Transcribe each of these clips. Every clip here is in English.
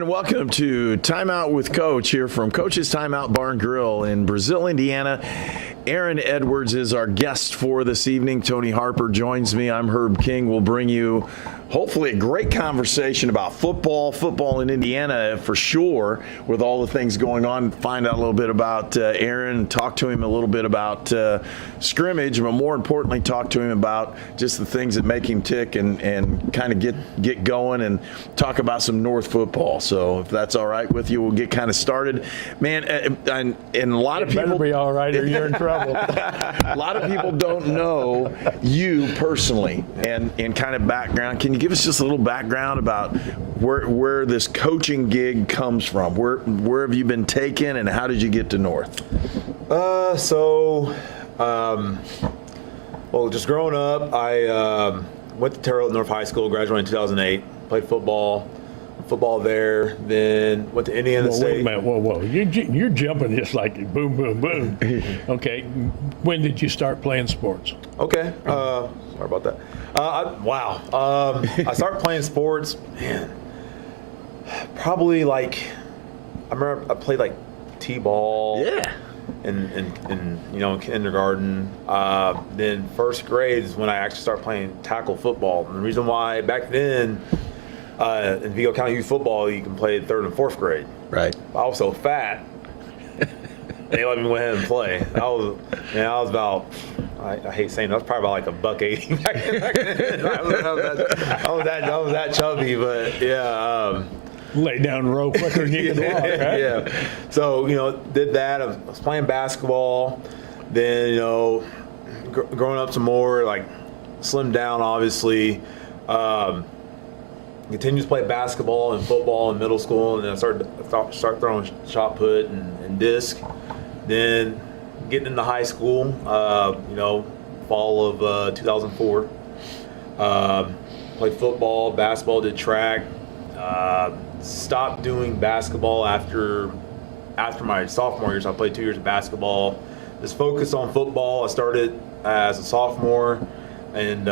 And welcome to Timeout with Coach here from Coach's Timeout Bar and Grill in Brazil, Indiana. Aaron Edwards is our guest for this evening. Tony Harper joins me. I'm Herb King. We'll bring you hopefully a great conversation about football in Indiana for sure, with all the things going on. Find out a little bit about Aaron, talk to him a little bit about scrimmage, but more importantly, talk to him about just the things that make him tick and kind of get going and talk about some North football. So if that's all right with you, we'll get kind of started. Man, and a lot of people better be all right or you're in trouble. A lot of people don't know you personally and kind of background. Can you give us just a little background about where this coaching gig comes from? Where have you been taken, and how did you get to North? Well, just growing up, I went to Terre Haute North High School, graduated in 2008, played football there, then went to Indiana State. Wait a minute, whoa. You're jumping just like boom, boom, boom. Okay, when did you start playing sports? Okay, sorry about that. I started playing sports, man, probably like, I remember I played like t-ball. Yeah. In kindergarten. Then first grade is when I actually started playing tackle football. And the reason why back then in Vigo County youth football you can play third and fourth grade. Right. I was so fat, they let me go ahead and play. I was about, I hate saying it, I was probably about like $1.80 back then. I was that chubby, but yeah. Lay down the rope quicker than you can walk, right? Yeah. So, did that. I was playing basketball. Then, growing up some more, like slimmed down, obviously. Continued to play basketball and football in middle school, and then I started throwing shot put and disc. Then getting into high school, fall of 2004. Played football, basketball, did track. Stopped doing basketball after my sophomore year, so I played 2 years of basketball. Just focused on football. I started as a sophomore, and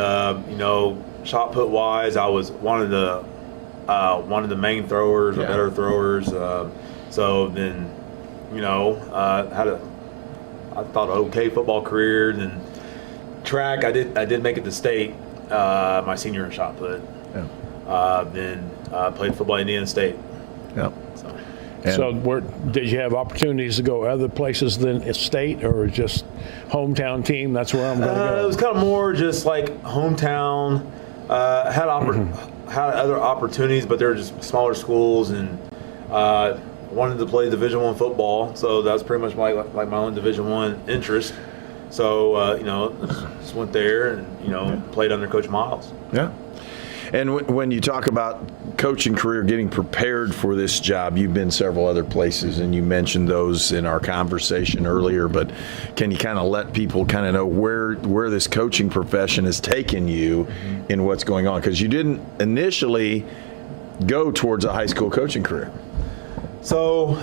shot put wise, I was one of the main throwers or better throwers. So then, had I thought okay football career. Then track, I did make it to state my senior in shot put. Yeah. Then played football at Indiana State. Yep. So did you have opportunities to go other places than state, or just hometown team? That's where I'm going to go. It was kind of more just like hometown. Had other opportunities, but they're just smaller schools, and wanted to play Division I football. So that was pretty much like my own Division I interest. So just went there and played under Coach Miles. Yeah. And when you talk about coaching career, getting prepared for this job, you've been several other places, and you mentioned those in our conversation earlier, but can you kind of let people kind of know where this coaching profession has taken you in what's going on? Because you didn't initially go towards a high school coaching career. So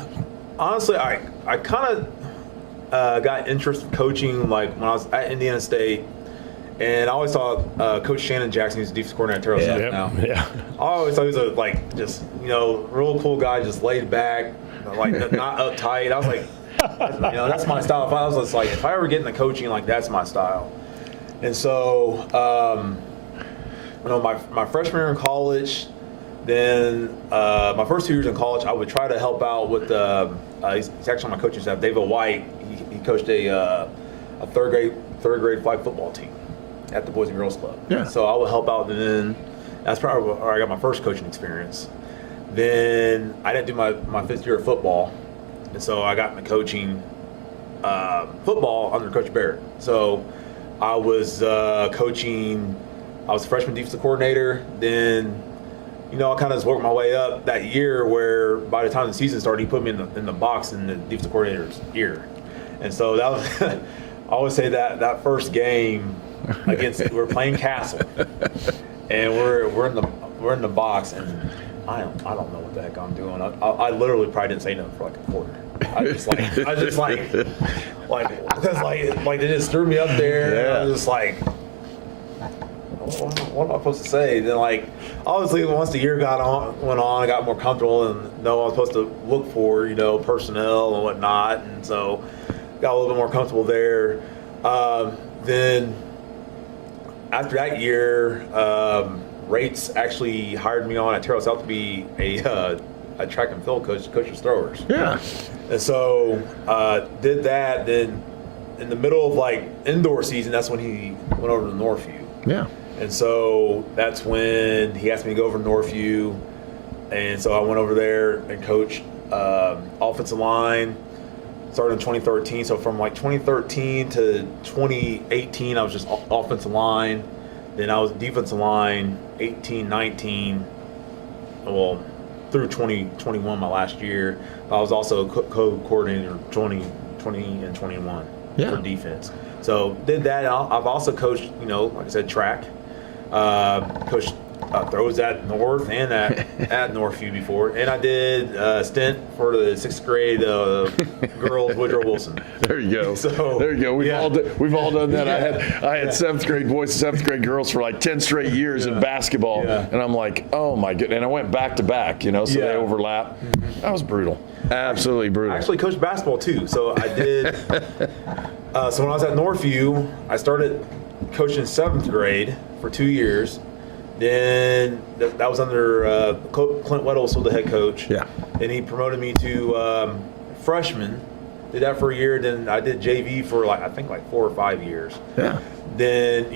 honestly, I kind of got interested in coaching like when I was at Indiana State. And I always thought Coach Shannon Jackson, who's the defensive coordinator at Terrell now. Yeah. I always thought he was real cool guy, just laid back, not uptight. I was like, that's my style. I was just like, if I ever get into coaching, like that's my style. And so, my freshman year in college, then my first 2 years in college, I would try to help out with he's actually on my coaching staff, David White. He coached a third grade flag football team at the Boys and Girls Club. Yeah. So I would help out, and then that's probably where I got my first coaching experience. Then I didn't do my 5th year of football, and so I got into coaching football under Coach Barrett. So I was coaching. I was a freshman defensive coordinator. Then I kind of just worked my way up that year, where by the time the season started, he put me in the box in the defensive coordinator's ear, and so that was. I always say that first game we're playing Castle, and we're in the box, and I don't know what the heck I'm doing. I literally probably didn't say nothing for like a quarter. I was just like because they just threw me up there. Yeah. And I was just like, what am I supposed to say? Then, like, obviously, once the year went on, I got more comfortable and know I was supposed to look for, personnel and whatnot. And so got a little bit more comfortable there. Then after that year, Rates actually hired me on at Terrell South to be a track and field coach his throwers. Yeah. And so did that. Then in the middle of like indoor season, that's when he went over to Northview. Yeah. And so that's when he asked me to go over to Northview. And so I went over there and coached offensive line. Started in 2013. So from like 2013 to 2018, I was just offensive line. Then I was defensive line 18, 19, well, through 2021, my last year. I was also co-coordinator 2020 and 21 for defense. So did that. I've also coached, like I said, track. Coached throws at North and at Northview before. And I did a stint for the 6th grade girls, Woodrow Wilson. There you go. So, there you go. We've all done that. I had 7th grade boys, 7th grade girls for like 10 straight years in basketball, and I'm like, oh my goodness. And I went back to back, so they overlap. That was brutal. Absolutely brutal. I actually coached basketball too. So I did. So when I was at Northview, I started coaching 7th grade for 2 years. Then that was under Clint Weddle, was still the head coach. Yeah. Then he promoted me to freshman. Did that for a year. Then I did JV for I think 4 or 5 years. Yeah. Then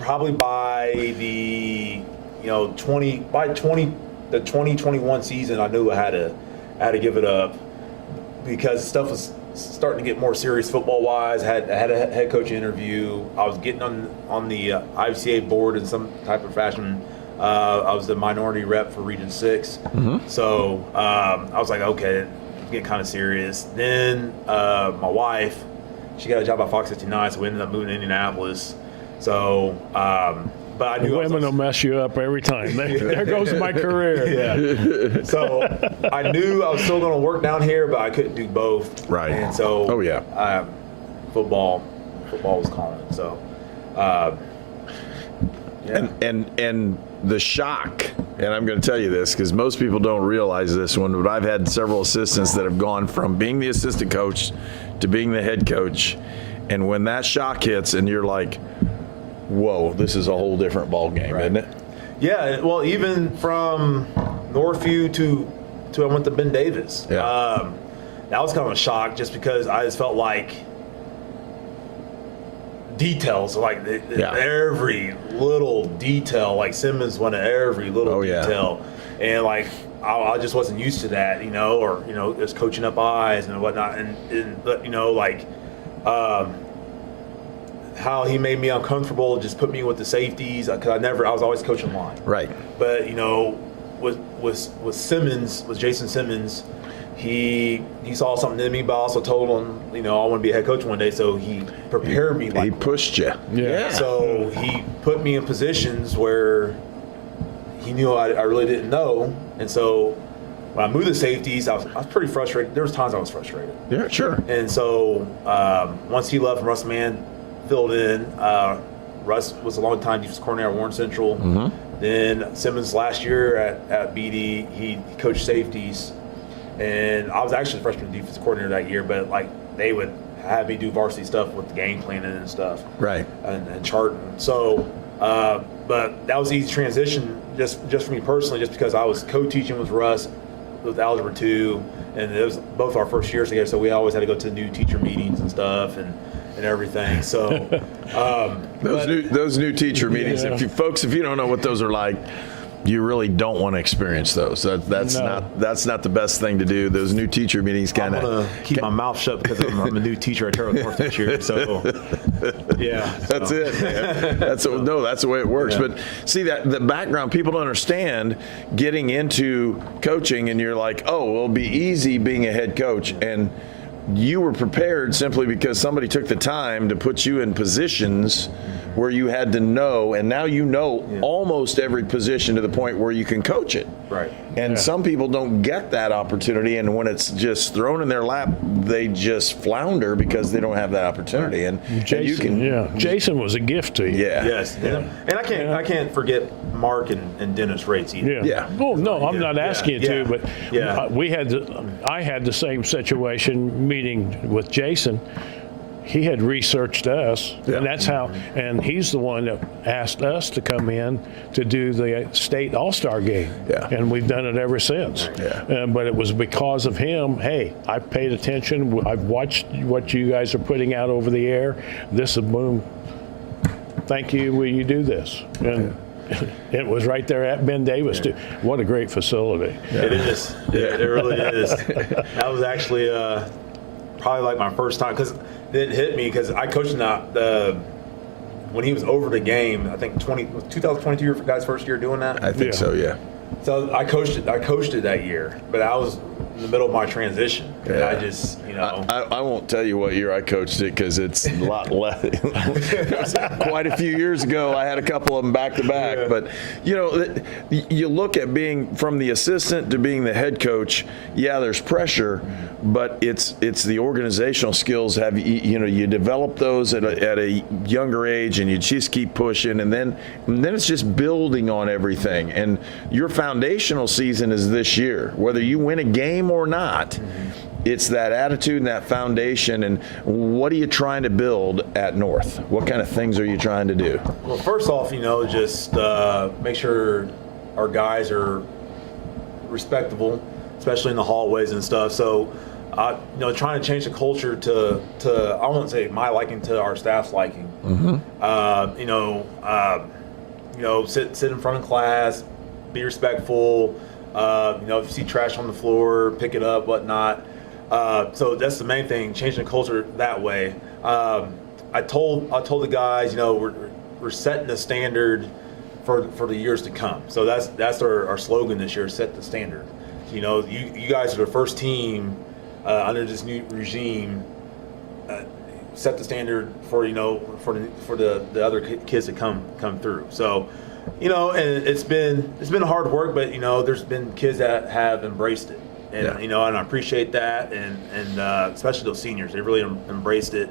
probably by the 2021 season, I knew I had to give it up because stuff was starting to get more serious football wise. I had a head coach interview. I was getting on the IFCA board in some type of fashion. I was the minority rep for Region 6. So I was like, okay, it's getting kind of serious. Then my wife, she got a job at Fox 59, so we ended up moving to Indianapolis. So but I knew women will mess you up every time. There goes my career. Yeah. So I knew I was still going to work down here, but I couldn't do both. Right. And so, football was calling. So, And the shock, and I'm going to tell you this because most people don't realize this one, but I've had several assistants that have gone from being the assistant coach to being the head coach, and when that shock hits, and you're like, whoa, this is a whole different ball game, isn't it? Yeah, well, even from Northview to I went to Ben Davis. Yeah. That was kind of a shock just because I just felt like details, every little detail, like Simmons went at every little detail. And I just wasn't used to that, or, just coaching up eyes and whatnot. And how he made me uncomfortable, just put me with the safeties, because I was always coaching line. Right. But with Simmons, with Jason Simmons, he saw something in me, but I also told him, I want to be a head coach one day, so he prepared me. He pushed you. Yeah. So he put me in positions where he knew I really didn't know, and so when I moved the safeties, I was pretty frustrated. There was times I was frustrated. Yeah, sure. And so once he left, Russ Mann filled in. Russ was a long-time defense coordinator at Warren Central. Then Simmons last year at BD, he coached safeties. And I was actually the freshman defense coordinator that year, but they would have me do varsity stuff with the game planning and stuff. Right. And charting. So, but that was an easy transition just for me personally, just because I was co-teaching with Russ with Algebra 2, and it was both our first years together, so we always had to go to new teacher meetings and stuff and everything. So those new teacher meetings, if you don't know what those are like, you really don't want to experience those. That's not the best thing to do. Those new teacher meetings kind of. I'm gonna keep my mouth shut because I'm a new teacher at Terrell North this year. So that's it, man. That's the way it works. Yeah. But see that the background, people don't understand getting into coaching, and you're like, oh, well, it'll be easy being a head coach, and you were prepared simply because somebody took the time to put you in positions where you had to know, and now you know almost every position to the point where you can coach it. Right. And some people don't get that opportunity, and when it's just thrown in their lap, they just flounder because they don't have that opportunity. And Jason, Jason was a gift to you. Yeah. Yes. And I can't forget Mark and Dennis Rates either. Yeah. Oh no, I'm not asking you to, but Yeah. I had the same situation meeting with Jason. He had researched us, and that's how. And he's the one that asked us to come in to do the state all-star game. Yeah. And we've done it ever since. Yeah. But it was because of him. Hey, I've paid attention. I've watched what you guys are putting out over the air. This is boom. Thank you. Will you do this? And it was right there at Ben Davis too. What a great facility. It is. It really is. That was actually probably like my first time, because it hit me because I coached when he was over the game. I think 2022 your guys' first year doing that. I think so, yeah. So I coached it that year, but I was in the middle of my transition, and I just I won't tell you what year I coached it because it's a lot less. Quite a few years ago, I had a couple of them back to back. Yeah. But you look at being from the assistant to being the head coach. Yeah, there's pressure, but it's the organizational skills. You develop those at a younger age, and you just keep pushing, and then it's just building on everything. And your foundational season is this year, whether you win a game or not. It's that attitude and that foundation. And what are you trying to build at North? What kind of things are you trying to do? Well, first off, just make sure our guys are respectable, especially in the hallways and stuff. So, trying to change the culture to I won't say my liking, to our staff's liking. Sit in front of class, be respectful. If you see trash on the floor, pick it up, whatnot. So that's the main thing, changing the culture that way. I told the guys, we're setting the standard for the years to come. So that's our slogan this year: set the standard. You guys are the first team under this new regime. Set the standard for the other kids to come through. So, and it's been hard work, but there's been kids that have embraced it. And and I appreciate that, and especially those seniors, they really embraced it,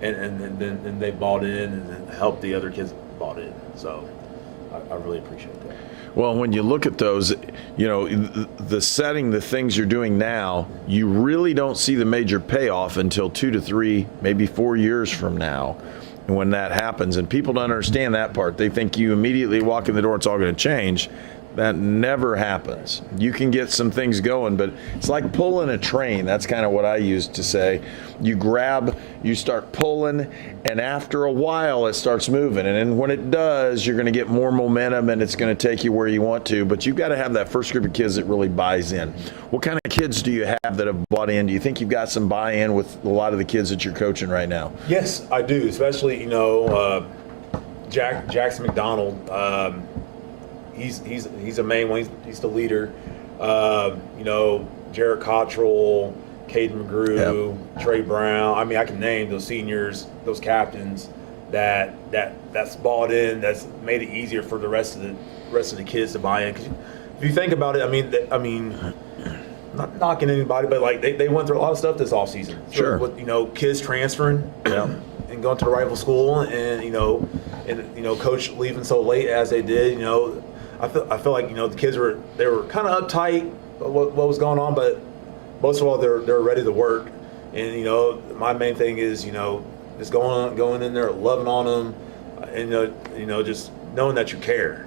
and then they bought in and helped the other kids bought in. So I really appreciate that. Well, when you look at those, the setting, the things you're doing now, you really don't see the major payoff until 2 to 3, maybe 4 years from now. And when that happens, and people don't understand that part, they think you immediately walk in the door, it's all going to change. That never happens. You can get some things going, but it's like pulling a train. That's kind of what I used to say. You start pulling, and after a while it starts moving. And then when it does, you're going to get more momentum, and it's going to take you where you want to. But you've got to have that first group of kids that really buys in. What kind of kids do you have that have bought in? Do you think you've got some buy-in with a lot of the kids that you're coaching right now? Yes, I do. Especially, Jackson McDonald. He's a main one. He's the leader. Jarrett Cottrell, Caden McGrew, Trey Brown. I mean, I can name those seniors, those captains that's bought in. That's made it easier for the rest of the kids to buy in. 'Cause if you think about it, I mean, not knocking anybody, but like they went through a lot of stuff this offseason. Sure. With kids transferring. And going to a rival school, and coach leaving so late as they did. I feel like the kids were kind of uptight what was going on, but most of all they're ready to work. And my main thing is just going in there, loving on them, and just knowing that you care.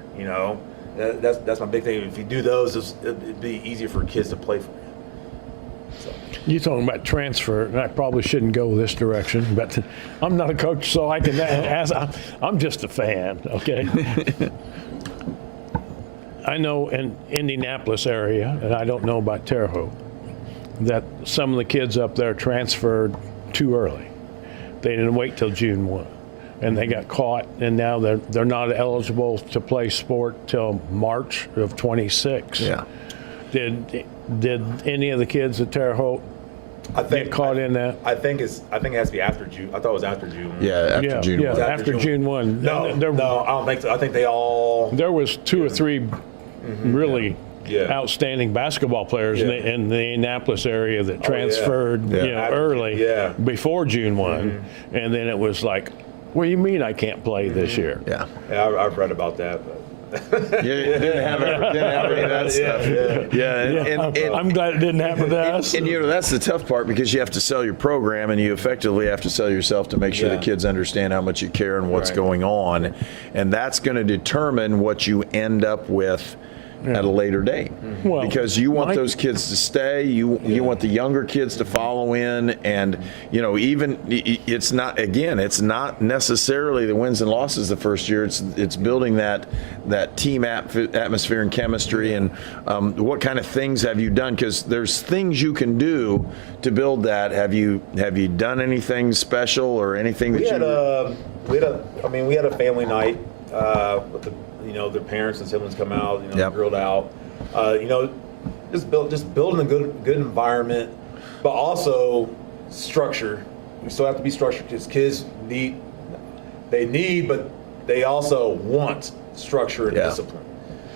That's my big thing. If you do those, it'd be easier for kids to play for you. So. You're talking about transfer, and I probably shouldn't go this direction, but I'm not a coach, so I can ask. I'm just a fan, okay? I know in Indianapolis area, and I don't know about Terre Haute, that some of the kids up there transferred too early. They didn't wait till June 1, and they got caught, and now they're not eligible to play sport till March of 26. Yeah. Did any of the kids at Terre Haute get caught in that? I think it has to be after June. I thought it was after June. Yeah, after June. Yeah, Was it after June 1. No, There- no, I don't think so. I think they all. There was 2 or 3 really Yeah. outstanding basketball players Yeah. in the Annapolis area that yeah. transferred Yeah. early Yeah. before June 1. And then it was like, what do you mean I can't play this year? Yeah. Yeah, I've read about that. But. You didn't have any of that stuff. Yeah. I'm glad it didn't happen to us. And that's the tough part, because you have to sell your program, and you effectively have to sell yourself to make sure the kids understand how much you care and what's going on. And that's going to determine what you end up with at a later date. Well, Because you want Mike- those kids to stay, you want the younger kids to follow in, and even it's not necessarily the wins and losses the first year. It's building that team atmosphere and chemistry, and what kind of things have you done? Because there's things you can do to build that. Have you done anything special or anything that we had a family night with their parents and siblings come out, grilled out. Just building a good environment, but also structure. We still have to be structured, because kids but they also want structure and discipline.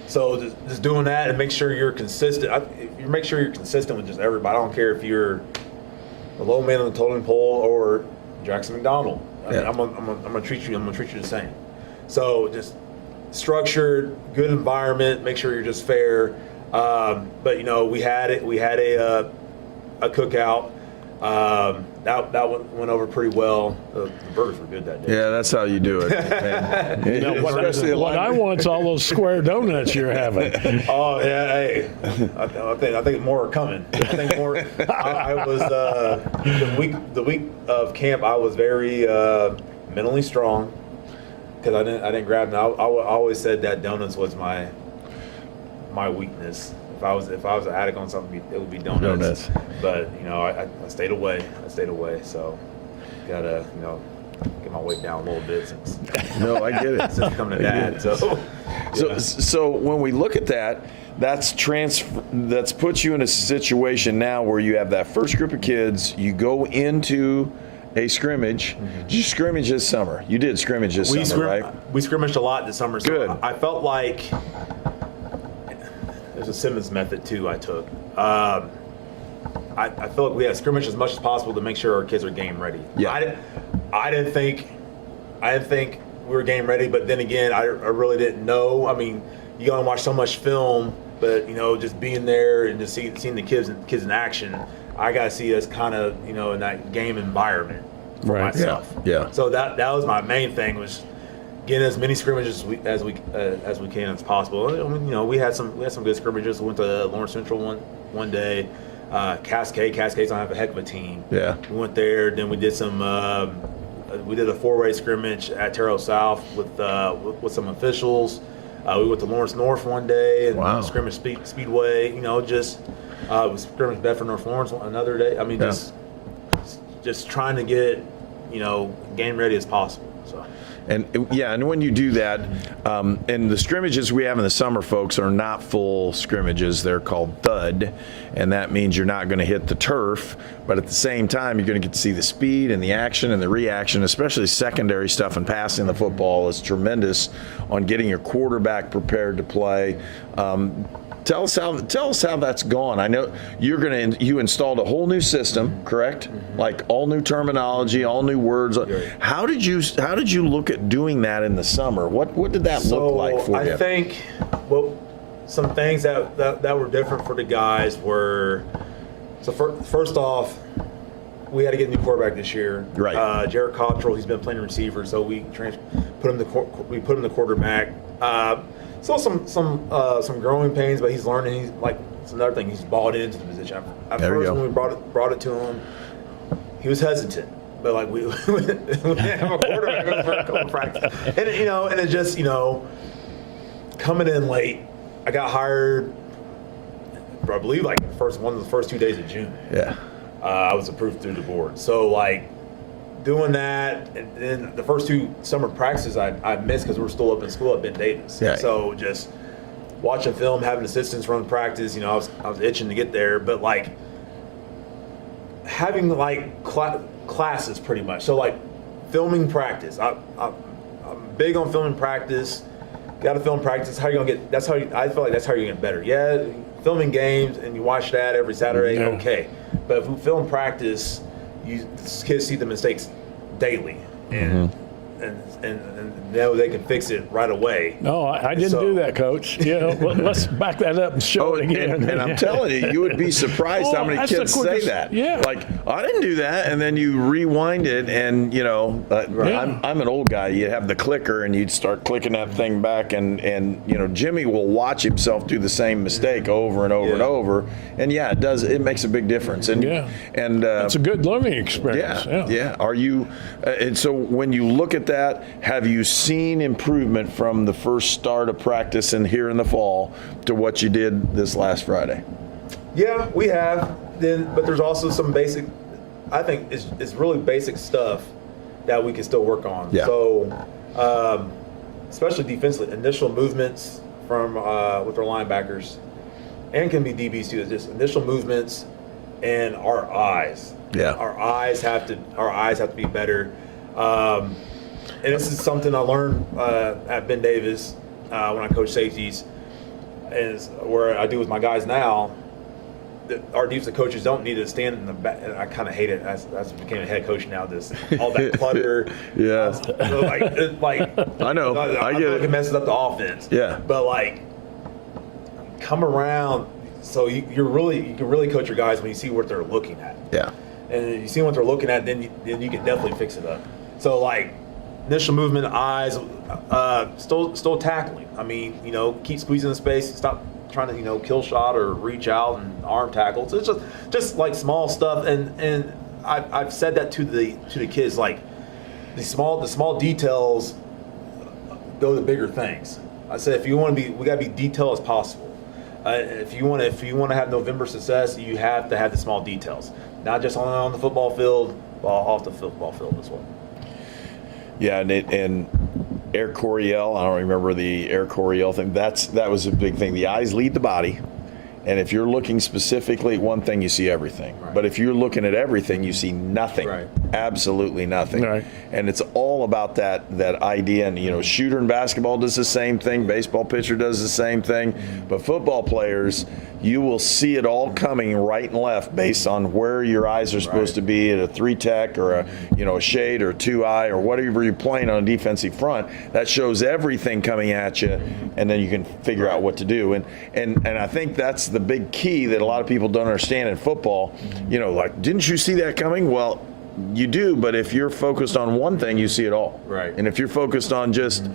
So just doing that and make sure you're consistent. You make sure you're consistent with just everybody. I don't care if you're the low man on the totem pole or Jackson McDonald. I mean, I'm gonna treat you the same. So just structured, good environment. Make sure you're just fair. But we had a cookout. That went over pretty well. The burgers were good that day. Yeah, that's how you do it. Man. What I want's all those square donuts you're having. Oh yeah, hey, I think more are coming. I think more. I was the week of camp. I was very mentally strong, because I didn't grab them. I always said that donuts was my weakness. If I was an addict on something, it would be donuts. But I stayed away. So gotta get my weight down a little bit since. No, I get it. Since becoming a dad. So when we look at that, that's puts you in a situation now where you have that first group of kids. You go into a scrimmage. Did you scrimmage this summer? You did scrimmage this summer, right? We scrimmaged a lot this summer. So Good. I felt like there's a Simmons method too I took. I feel like we had scrimmage as much as possible to make sure our kids are game ready. Yeah. I didn't think we were game ready, but then again, I really didn't know. I mean, you go and watch so much film, but just being there and just seeing the kids in action, I got to see us kind of in that game environment for myself. Yeah. So that was my main thing, was getting as many scrimmages as we can as possible. I mean, we had some good scrimmages. We went to Lawrence Central one day. Cascade's don't have a heck of a team. Yeah. We went there. Then we did we did a 4-way scrimmage at Terrell South with some officials. We went to Lawrence North one day and scrimmage Speedway. We scrimmaged Bedford North Lawrence another day. I mean, just trying to get game ready as possible. So. And when you do that, and the scrimmages we have in the summer, folks, are not full scrimmages. They're called thud, and that means you're not going to hit the turf, but at the same time, you're going to get to see the speed and the action and the reaction, especially secondary stuff and passing the football is tremendous on getting your quarterback prepared to play. Tell us how that's gone. I know you installed a whole new system, correct? Like all new terminology, all new words. How did you look at doing that in the summer? What did that look like for you? I think some things that were different for the guys were, first off, we had to get a new quarterback this year. Right. Jared Cottrell, he's been playing receiver, so we put him the quarterback. Still some growing pains, but he's learning. It's another thing. He's bought into the position. At first, when we brought it to him, he was hesitant. But we didn't have a quarterback for a couple of practices, and and it just coming in late. I got hired, I believe, one of the first 2 days of June. Yeah. I was approved through the board. So doing that, and then the first 2 summer practices I missed because we were still up in school at Ben Davis. Yeah. So just watching film, having assistants run practice, I was itching to get there. But having like classes pretty much. So like filming practice. I'm big on filming practice. Got to film practice. How you gonna get? That's how I feel like that's how you get better. Yeah, filming games and you watch that every Saturday. Yeah. Okay, but if we film practice, kids see the mistakes daily, and know they can fix it right away. No, I didn't do that, Coach. Let's back that up and show it again. And I'm telling you, you would be surprised how many kids say that. Yeah. Like, I didn't do that, and then you rewind it, and I'm an old guy. You have the clicker, and you'd start clicking that thing back, and Jimmy will watch himself do the same mistake over and over and over, and it does. It makes a big difference. And it's a good learning experience. Yeah. Are you? And so when you look at that, have you seen improvement from the first start of practice and here in the fall to what you did this last Friday? Yeah, we have. But there's also some basic. I think it's really basic stuff that we can still work on. Yeah. So, especially defensively, initial movements from with our linebackers, and can be DBs too. It's just initial movements and our eyes. Yeah. Our eyes have to be better. And this is something I learned at Ben Davis when I coach safeties, and where I do with my guys now. Our defensive coaches don't need to stand in the back. I kind of hate it. I became a head coach now. All that clutter. Yeah. I know. I get it. It messes up the offense. Yeah. But come around. So you can really coach your guys when you see what they're looking at. Yeah. And you see what they're looking at, then you can definitely fix it up. So initial movement, eyes, still tackling. I mean, keep squeezing the space. Stop trying to kill shot or reach out and arm tackle. So it's just like small stuff. And I've said that to the kids, like the small details go to bigger things. I said we gotta be detailed as possible. If you want to have November success, you have to have the small details, not just on the football field, but off the football field as well. Yeah, and Air Coryell, I don't remember the Air Coryell thing. That was a big thing. The eyes lead the body, and if you're looking specifically at one thing, you see everything. Right. But if you're looking at everything, you see nothing. Right. Absolutely nothing. Right. And it's all about that idea. And shooter in basketball does the same thing. Baseball pitcher does the same thing. But football players, you will see it all coming right and left based on where your eyes are supposed to be at a 3-tech or a shade or 2-eye or whatever you're playing on a defensive front. That shows everything coming at you, and then you can figure out what to do. And I think that's the big key that a lot of people don't understand in football. Didn't you see that coming? Well, you do, but if you're focused on one thing, you see it all. Right. And if you're focused on just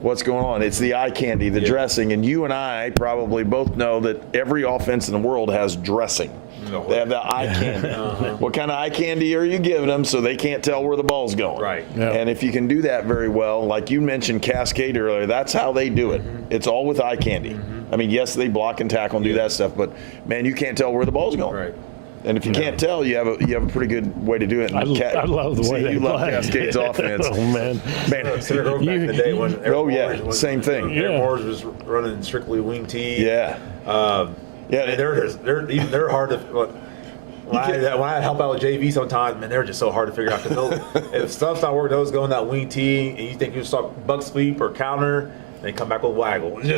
what's going on, it's the eye candy, the dressing. And you and I probably both know that every offense in the world has dressing. No. They have the eye candy. What kind of eye candy are you giving them so they can't tell where the ball's going? Right. Yeah. And if you can do that very well, like you mentioned Cascade earlier, that's how they do it. It's all with eye candy. I mean, yes, they block and tackle and do that stuff, but man, you can't tell where the ball's going. Right. And if you can't tell, you have a pretty good way to do it. I love the way they you love play. Cascade's offense. Center Grove back in the day when same thing. Aaron Morris was running strictly wing T. Yeah. And they're hard to. When I help out with JV sometimes, man, they're just so hard to figure out. Because if stuff's not working, those go in that wing T, and you think you start buck sweep or counter. They come back with waggle. And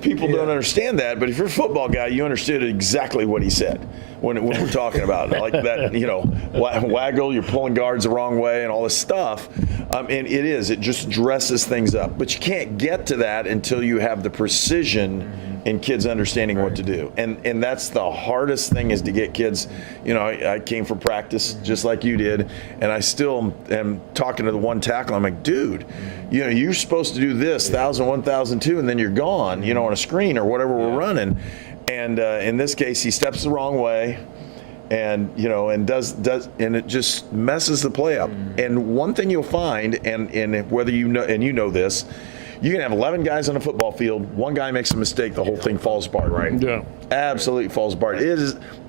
people don't understand that. But if you're a football guy, you understood exactly what he said when we're talking about it. Like that, waggle. You're pulling guards the wrong way and all this stuff. And it just dresses things up. But you can't get to that until you have the precision in kids understanding what to do. And that's the hardest thing is to get kids. I came from practice just like you did, and I still am talking to the one tackle. I'm like, dude, you're supposed to do this 1,000, 1,002, and then you're gone, on a screen or whatever we're running. And in this case, he steps the wrong way, and and does and it just messes the play up. And one thing you'll find, and whether you know this. You can have 11 guys on a football field. One guy makes a mistake, the whole thing falls apart. Right? Yeah. Absolutely falls apart.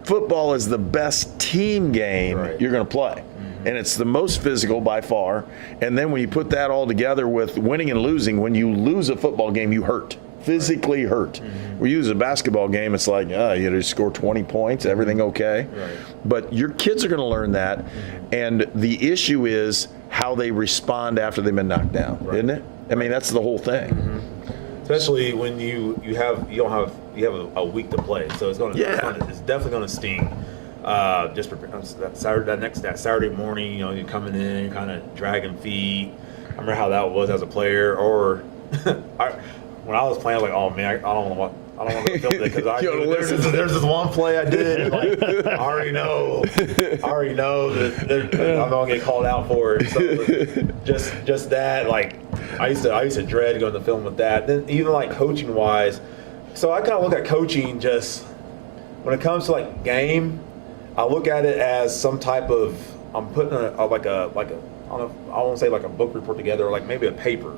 Football is the best team game you're going to play. And it's the most physical by far. And then when you put that all together with winning and losing, when you lose a football game, you hurt physically hurt. We use a basketball game, it's like, you just score 20 points, everything okay? Right. But your kids are going to learn that, and the issue is how they respond after they've been knocked down, isn't it? I mean, that's the whole thing. Especially when you have a week to play, so it's definitely going to sting. Just that Saturday morning, you're coming in, you're kind of dragging feet. I remember how that was as a player, or when I was playing, I was like, oh man, I don't want to film it because there's this one play I did. And I already know that I'm gonna get called out for it. So just that, like, I used to dread going to film with that. Then even like coaching wise, so I kind of look at coaching just when it comes to like game. I look at it as some type of, I'm putting I won't say like a book report together, or like maybe a paper,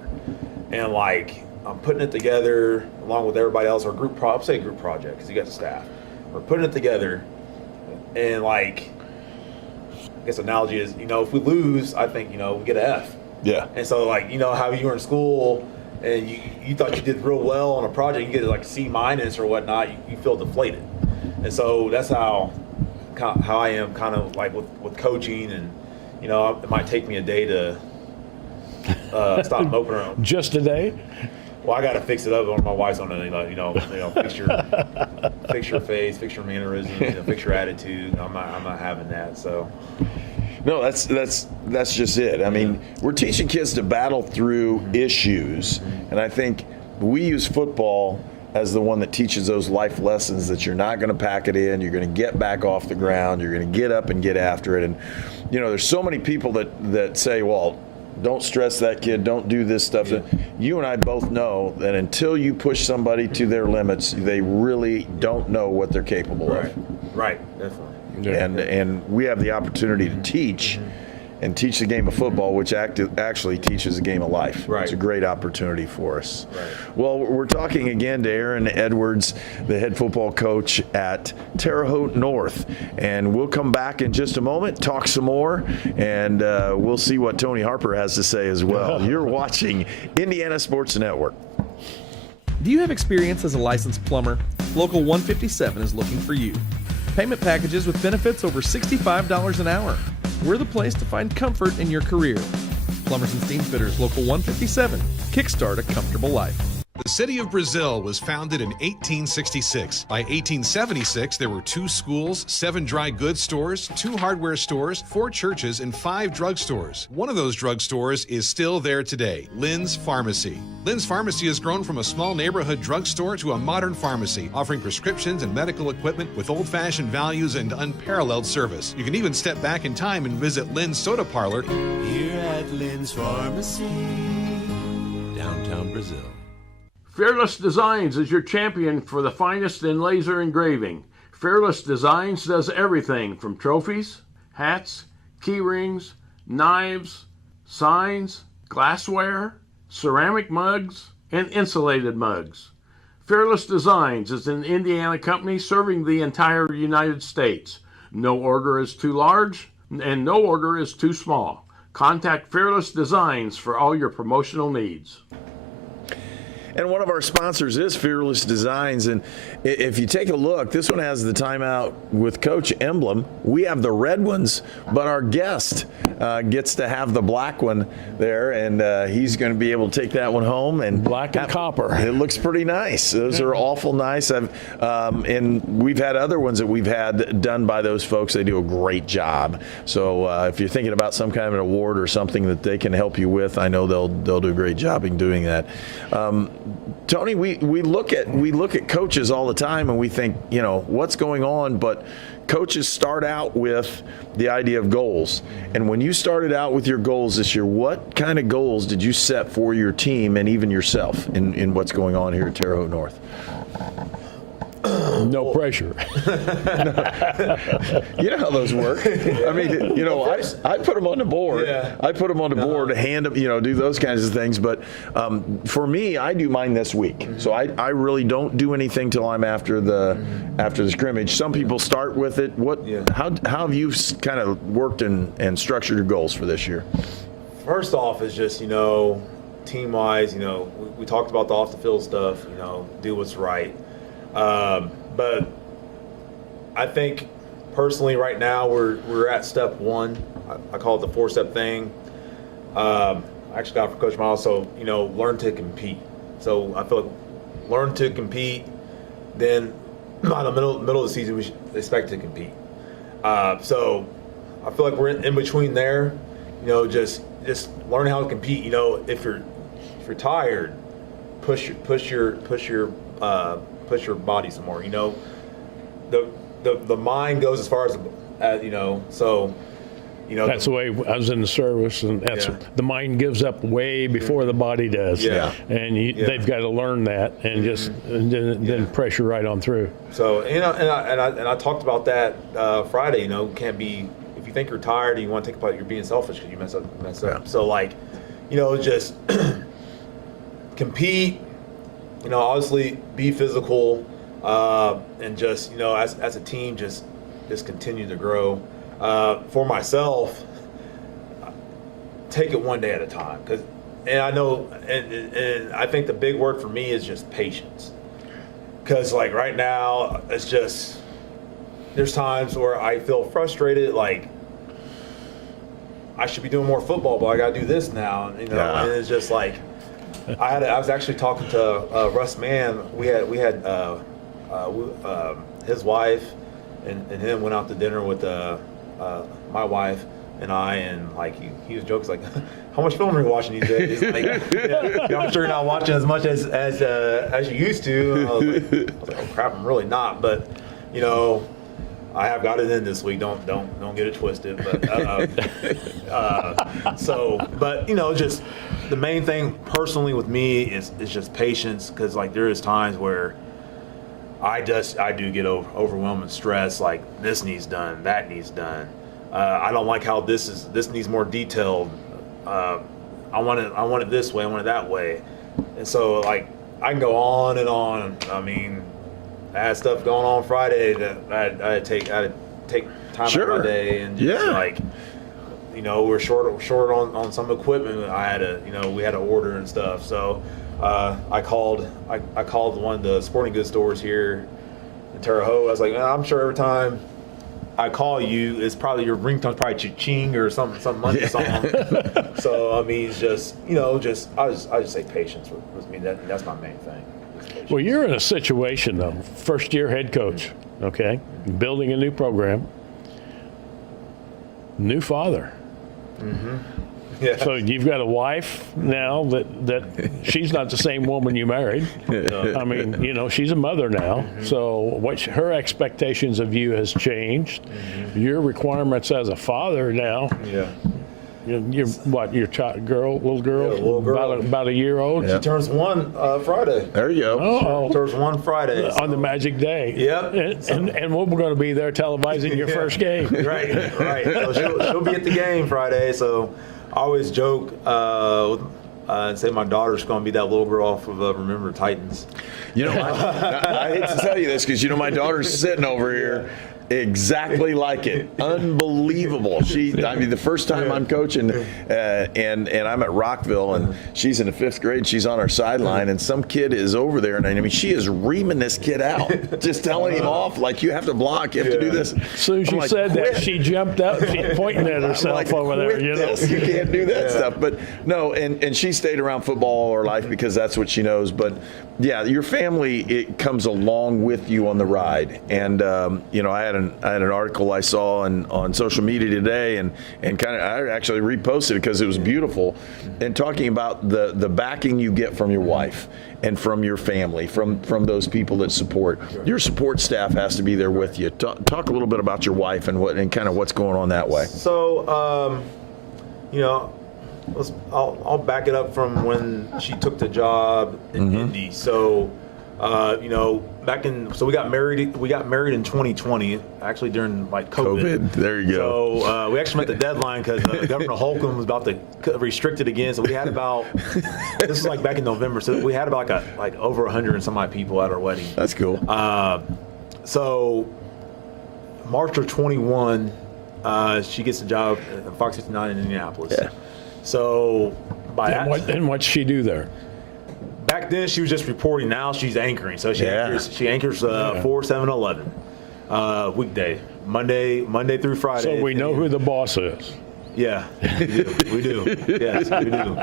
and like I'm putting it together along with everybody else, or I'll say group project because you got the staff. We're putting it together, and like, I guess analogy is, if we lose, I think, we get an F. Yeah. And so like, how you were in school and you thought you did real well on a project, you get like C- or whatnot, you feel deflated. And so that's how I am kind of like with coaching, and it might take me a day to stop moping around. Just a day? Well, I got to fix it up on my wife's on it. Fix your face, fix your mannerisms, fix your attitude. I'm not having that. So. No, that's just it. I mean, we're teaching kids to battle through issues, and I think we use football as the one that teaches those life lessons that you're not going to pack it in, you're going to get back off the ground, you're going to get up and get after it. And there's so many people that say, well, don't stress that kid, don't do this stuff. Yeah. You and I both know that until you push somebody to their limits, they really don't know what they're capable of. Right, definitely. Yeah. And we have the opportunity to teach and teach the game of football, which actually teaches the game of life. Right. It's a great opportunity for us. Right. Well, we're talking again to Aaron Edwards, the head football coach at Terre Haute North. And we'll come back in just a moment, talk some more, and we'll see what Tony Harper has to say as well. You're watching Indiana Sports Network. Do you have experience as a licensed plumber? Local 157 is looking for you. Payment packages with benefits over $65 an hour. We're the place to find comfort in your career. Plumbers and Steam Fitters, Local 157. Kickstart a comfortable life. The city of Brazil was founded in 1866. By 1876, there were 2 schools, 7 dry goods stores, 2 hardware stores, 4 churches, and 5 drugstores. One of those drugstores is still there today, Lynn's Pharmacy. Lynn's Pharmacy has grown from a small neighborhood drugstore to a modern pharmacy, offering prescriptions and medical equipment with old-fashioned values and unparalleled service. You can even step back in time and visit Lynn's Soda Parlor here at Lynn's Pharmacy, downtown Brazil. Fearless Designs is your champion for the finest in laser engraving. Fearless Designs does everything from trophies, hats, key rings, knives, signs, glassware, ceramic mugs, and insulated mugs. Fearless Designs is an Indiana company serving the entire United States. No order is too large, and no order is too small. Contact Fearless Designs for all your promotional needs. And one of our sponsors is Fearless Designs. And if you take a look, this one has the Timeout with Coach emblem. We have the red ones, but our guest gets to have the black one there. And he's going to be able to take that one home. And black and copper. It looks pretty nice. Those are awful nice. And we've had other ones that we've had done by those folks. They do a great job. So if you're thinking about some kind of an award or something that they can help you with, I know they'll do a great job in doing that. Tony, we look at coaches all the time and we think, what's going on, but coaches start out with the idea of goals. And when you started out with your goals this year, what kind of goals did you set for your team and even yourself in what's going on here at Terre Haute North? No pressure. You know how those work. I mean, I put them on the board. Yeah. I put them on the board to hand them, do those kinds of things. But for me, I do mine this week. Mm-hmm. So I really don't do anything till I'm after the scrimmage. Some people start with it. How have you kind of worked and structured your goals for this year? First off is just, team wise, we talked about the off the field stuff, do what's right. But I think personally right now we're at step one. I call it the 4-step thing. I actually got it from Coach Miles. So, learn to compete. So I feel like learn to compete, then by the middle of the season we should expect to compete. So I feel like we're in between there. Just learn how to compete. If you're tired, push your body some more. The mind goes as far as so. That's the way I was in the service, and the mind gives up way before the body does. Yeah. And they've got to learn that, and then pressure right on through. So and I talked about that Friday. Can't be, if you think you're tired and you want to take a part, you're being selfish because you mess up. So just compete. Obviously be physical, and just as a team just continue to grow. For myself, take it one day at a time. And I know, and I think the big word for me is just patience. Because right now, it's just, there's times where I feel frustrated, like I should be doing more football, but I got to do this now. And it's just like, I was actually talking to Russ Mann. We had his wife and him went out to dinner with my wife and I, and he was joking like, how much film are you watching these days? Like, I'm sure you're not watching as much as you used to. And I was like, oh crap, I'm really not. But I have got it in this week. Don't get it twisted. But just the main thing personally with me is just patience, because there is times where I do get overwhelmed and stressed. Like, this needs done, that needs done. I don't like how this needs more detailed. I want it this way, I want it that way. And so I can go on and on. I mean, I had stuff going on Friday that I had to take time out of my day, and just we're short on some equipment. We had to order and stuff. So I called one of the sporting goods stores here in Terre Haute. I was like, I'm sure every time I call you, it's probably your ringtone's probably cha-ching or some money song. So I mean, it's just I just say patience with me. That's my main thing. Well, you're in a situation though, first year head coach, okay, building a new program, new father. Mm-hmm. Yeah. So you've got a wife now that she's not the same woman you married. I mean, she's a mother now. Mm-hmm. So her expectations of you has changed. Mm-hmm. Your requirements as a father now. Yeah. You're what? Your little girl, about a year old. She turns 1 Friday. There you go. Oh, turns 1 Friday on the magic day. Yep. And we're going to be there televising your first game. Right. So she'll be at the game Friday. So I always joke and say my daughter's going to be that little girl off of Remember Titans. I hate to tell you this because my daughter's sitting over here. Exactly like it. Unbelievable. The first time I'm coaching, and I'm at Rockville, and she's in the 5th grade. She's on our sideline, and some kid is over there, and she is reaming this kid out, just telling him off, like, you have to block, you have to do this. As soon as you said that, she jumped up, she's pointing at herself over there. You can't do that stuff. But no, and she stayed around football all her life because that's what she knows. But yeah, your family, it comes along with you on the ride, and I had an article I saw on social media today, and I actually reposted it because it was beautiful, and talking about the backing you get from your wife and from your family, from those people that support. Your support staff has to be there with you. Talk a little bit about your wife and kind of what's going on that way. So, I'll back it up from when she took the job in Indy. So, we got married in 2020, actually during COVID. There you go. So we actually met the deadline because Governor Holcomb was about to restrict it again. So we had about this was back in November. So we had about over 100 and some odd people at our wedding. That's cool. So March of 21, she gets the job at Fox 59 in Indianapolis. Yeah. So by that. And what'd she do there? Back then, she was just reporting. Now she's anchoring. So she anchors 4, 7, 11 weekday, Monday through Friday. So we know who the boss is. Yeah, we do. Yes, we do.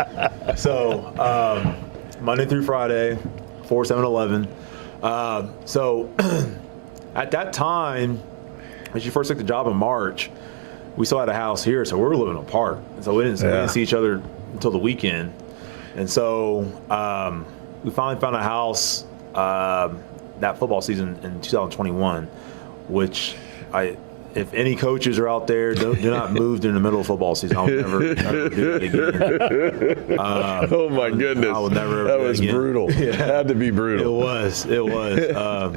So Monday through Friday, 4, 7, 11. So at that time, when she first took the job in March, we still had a house here, so we were living apart. And so we didn't see each other until the weekend. And so we finally found a house that football season in 2021, which if any coaches are out there, do not move during the middle of football season. I would never do it again. Oh my goodness! I would never. That was brutal. Yeah. It had to be brutal. It was. You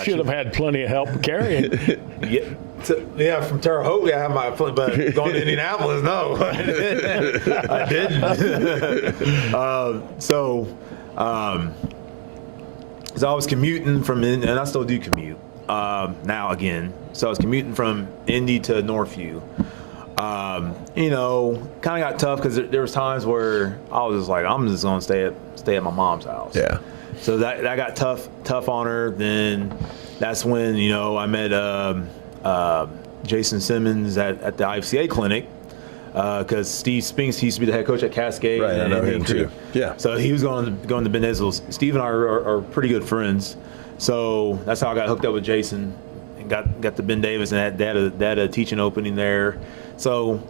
should have had plenty of help carrying. Yeah, from Terre Haute, I have my, but going to Indianapolis, no, I didn't. So I was commuting from, and I still do commute now again. So I was commuting from Indy to Northview. Kind of got tough because there was times where I was just like, I'm just going to stay at my mom's house. Yeah. So that got tough on her. Then that's when I met Jason Simmons at the IFCA clinic because Steve Spinks, he used to be the head coach at Cascade. Right, I know him too. Yeah. So he was going to Ben Israel's. Steve and I are pretty good friends. So that's how I got hooked up with Jason and got to Ben Davis and had a teaching opening there. So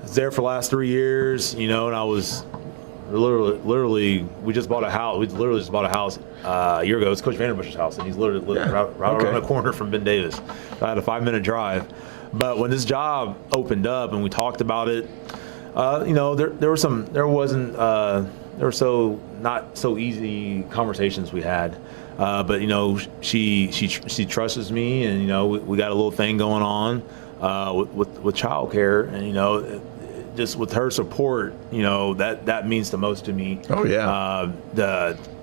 I was there for the last 3 years, and I was literally we just bought a house. We literally just bought a house a year ago. It's Coach Vanderbush's house, and he's literally right around the corner from Ben Davis. So I had a 5-minute drive. But when this job opened up and we talked about it, there were so not so easy conversations we had. But she trusts me, and we got a little thing going on with childcare, and just with her support, that means the most to me. Oh yeah.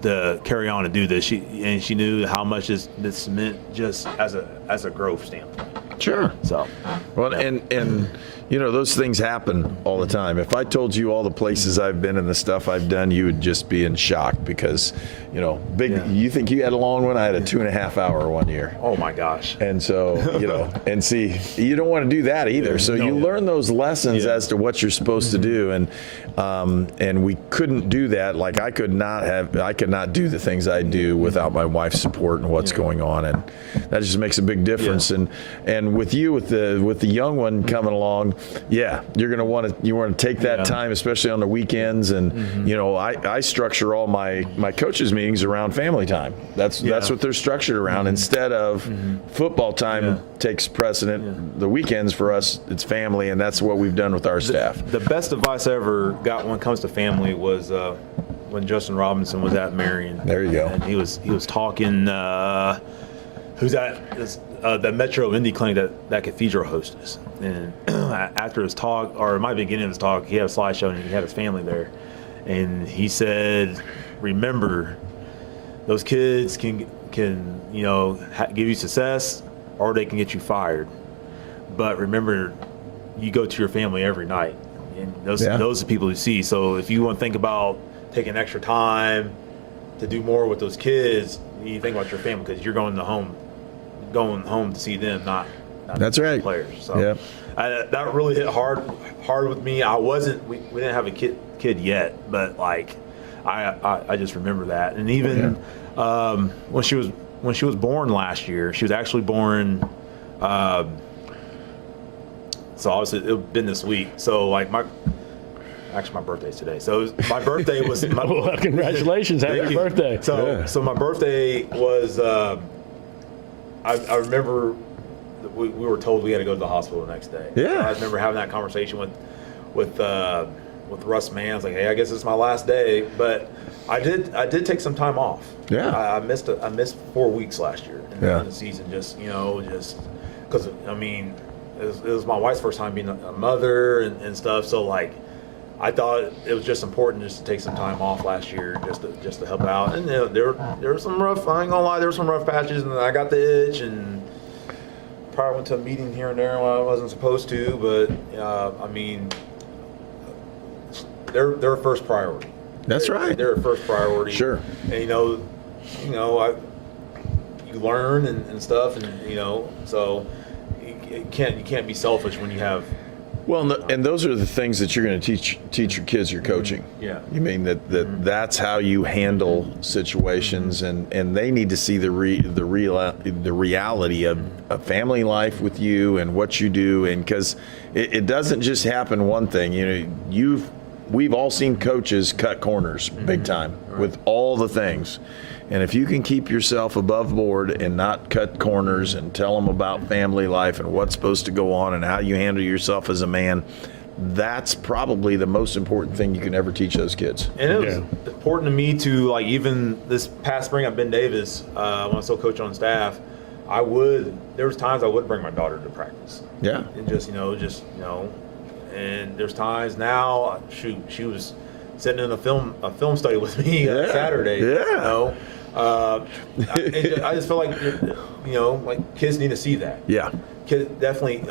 The carry on to do this, she knew how much this meant just as a growth standpoint. Sure. So, well, and those things happen all the time. If I told you all the places I've been and the stuff I've done, you would just be in shock because, you think you had a long one? I had a 2.5-hour one year. Oh my gosh. And so, and see, you don't want to do that either. So you learn those lessons as to what you're supposed to do. And we couldn't do that. Like I could not do the things I do without my wife's support and what's going on. And that just makes a big difference. Yeah. And with you, with the young one coming along, you're going to want to take that time, especially on the weekends. And, I structure all my coaches meetings around family time. That's what they're structured around. Instead of football time takes precedent. The weekends for us, it's family, and that's what we've done with our staff. The best advice I ever got when it comes to family was when Justin Robinson was at Marion. There you go. And he was talking. Who's at the Metro Indy clinic that Cathedral hostess. And after his talk, or it might be beginning of his talk, he had a slideshow and he had his family there. And he said, remember, those kids can give you success or they can get you fired. But remember, you go to your family every night. And those are the people you see. So if you want to think about taking extra time to do more with those kids, you think about your family because you're going home to see them, not that's right, players. So that really hit hard with me. We didn't have a kid yet, but like I just remember that. And even when she was born last year, she was actually born. So obviously it's been this week. So like my birthday's today. So my birthday was. Well, congratulations! Happy birthday! So my birthday was. I remember we were told we had to go to the hospital the next day. Yeah. I remember having that conversation with Russ Mann. I was like, hey, I guess it's my last day. But I did take some time off. Yeah. I missed 4 weeks last year in the season. Just because it was my wife's first time being a mother and stuff. So like. I thought it was just important just to take some time off last year just to help out. And there were some rough, I ain't gonna lie, there were some rough patches, and I got the itch and probably went to a meeting here and there when I wasn't supposed to, but they're first priority. That's right. They're a first priority. Sure. And you learn and stuff, and so you can't be selfish when you have. Well, and those are the things that you're going to teach your kids you're coaching. Yeah. You mean that's how you handle situations, and they need to see the reality of a family life with you and what you do, and because it doesn't just happen one thing. We've all seen coaches cut corners big time with all the things. And if you can keep yourself above board and not cut corners and tell them about family life and what's supposed to go on and how you handle yourself as a man, that's probably the most important thing you can ever teach those kids. And it was important to me to, like, even this past spring at Ben Davis, when I was still coaching on staff, there was times I would bring my daughter to practice. Yeah. And and there's times now, she was sitting in a film study with me on Saturday. Yeah. I just feel like, like kids need to see that. Yeah. Kids definitely,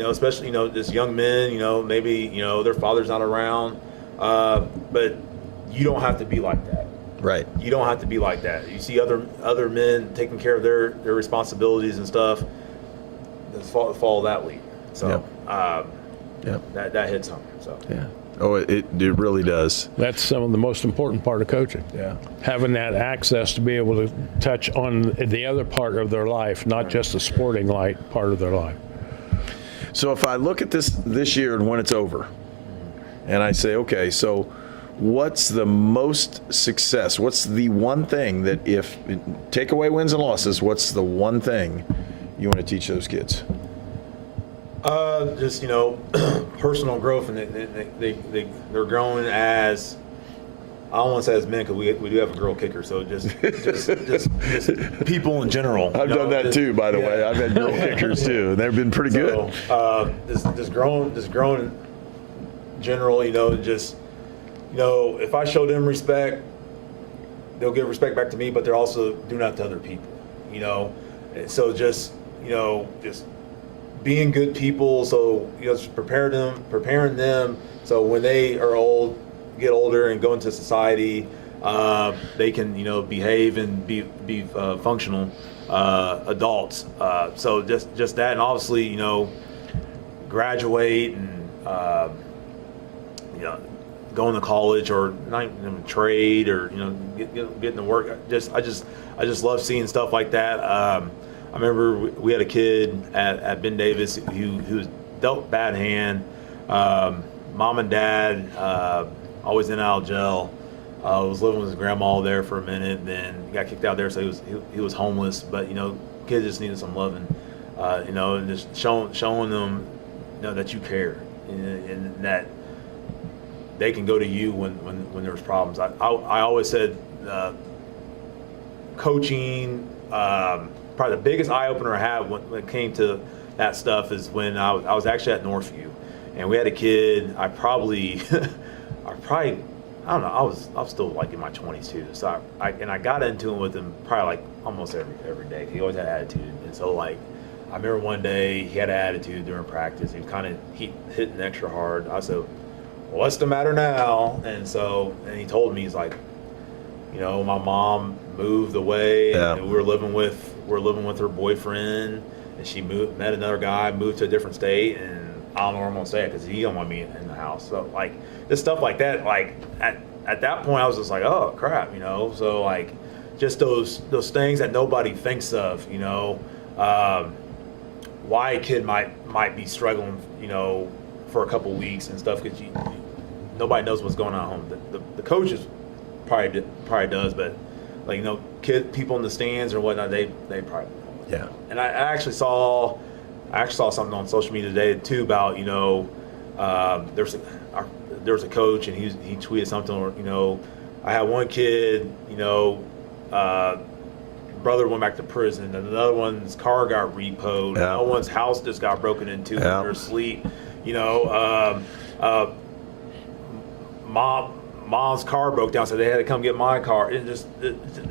especially, just young men, maybe, their father's not around, but you don't have to be like that. Right. You don't have to be like that. You see other men taking care of their responsibilities and stuff, just follow that lead. So, that hits home. So. Yeah. Oh, it really does. That's some of the most important part of coaching. Yeah. Having that access to be able to touch on the other part of their life, not just the sporting part of their life. So if I look at this year and when it's over, and I say, okay, so what's the most success? What's the one thing that, if take away wins and losses, what's the one thing you want to teach those kids? Just personal growth, and they're growing as, I don't want to say as men, because we do have a girl kicker, so just people in general. I've done that too, by the way. I've had girl kickers too, and they've been pretty good. Just growing in general. If I show them respect, they'll give respect back to me, but they're also doing that to other people. So just being good people, so just preparing them, so when they are get older and go into society, they can behave and be functional adults. So just that, and obviously graduate and going to college or not trade or getting to work. I just love seeing stuff like that. I remember we had a kid at Ben Davis who was dealt bad hand. Mom and dad always in and out of jail. Was living with his grandma there for a minute, and then got kicked out there, so he was homeless. But kids just needed some loving, and just showing them that you care, and that they can go to you when there's problems. I always said coaching. Probably the biggest eye-opener I had when it came to that stuff is when I was actually at Northview, and we had a kid. I don't know. I was still like in my 20s too. So I got into it with him probably like almost every day. He always had attitude, and so like I remember one day he had an attitude during practice. He was kind of hitting extra hard. I said, well, "What's the matter now?" And he told me, he's like, my mom moved away, and we're living with her boyfriend, and she met another guy, moved to a different state, and I don't know where I'm gonna say it because he don't want me in the house. So like this stuff like that, like at that point I was just like, oh crap, So like just those things that nobody thinks of, why a kid might be struggling, for a couple weeks and stuff, because nobody knows what's going on at home. The coaches probably does, but like people in the stands or whatnot, they probably don't. Yeah. And I actually saw something on social media today too about there's a coach, and he tweeted something, or I had one kid, brother went back to prison, and another one's car got repoed, another one's house just got broken into in their sleep, mom's car broke down, so they had to come get my car.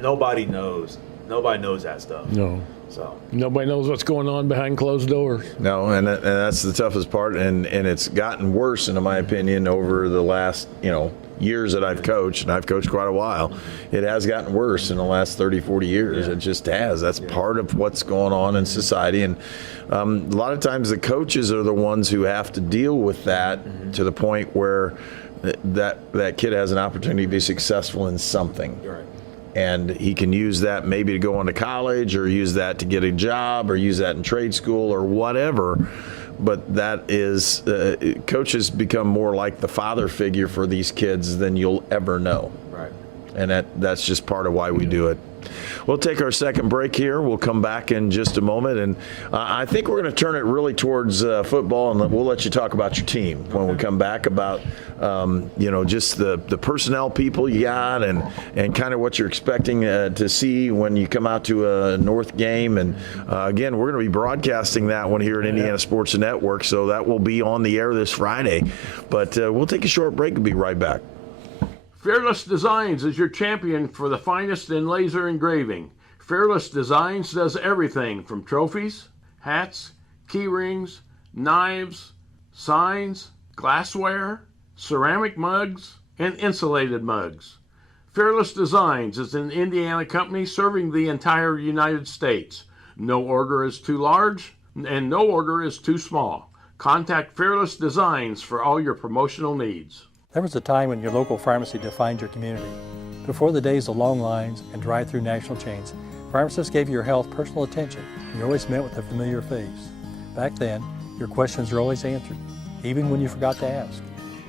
Nobody knows that stuff. No. So Nobody knows what's going on behind closed doors. No, and that's the toughest part, and it's gotten worse, in my opinion, over the last years that I've coached, and I've coached quite a while. It has gotten worse in the last 30, 40 years. It just has. That's part of what's going on in society, and a lot of times the coaches are the ones who have to deal with that to the point where that kid has an opportunity to be successful in something. you're right. And he can use that maybe to go on to college, or use that to get a job, or use that in trade school or whatever. But that is, coaches become more like the father figure for these kids than you'll ever know. Right. And that's just part of why we do it. We'll take our second break here. We'll come back in just a moment. And I think we're going to turn it really towards football, and we'll let you talk about your team when we come back, about just the personnel people you got, and kind of what you're expecting to see when you come out to a North game. And again, we're going to be broadcasting that one here at Indiana Sports Network, so that will be on the air this Friday. But we'll take a short break and be right back. Fearless Designs is your champion for the finest in laser engraving. Fearless Designs does everything from trophies, hats, key rings, knives, signs, glassware, ceramic mugs, and insulated mugs. Fearless Designs is an Indiana company serving the entire United States. No order is too large, and no order is too small. Contact Fearless Designs for all your promotional needs. There was a time when your local pharmacy defined your community. Before the days of long lines and drive-through national chains, pharmacists gave your health personal attention, and you always met with a familiar face. Back then, your questions were always answered, even when you forgot to ask.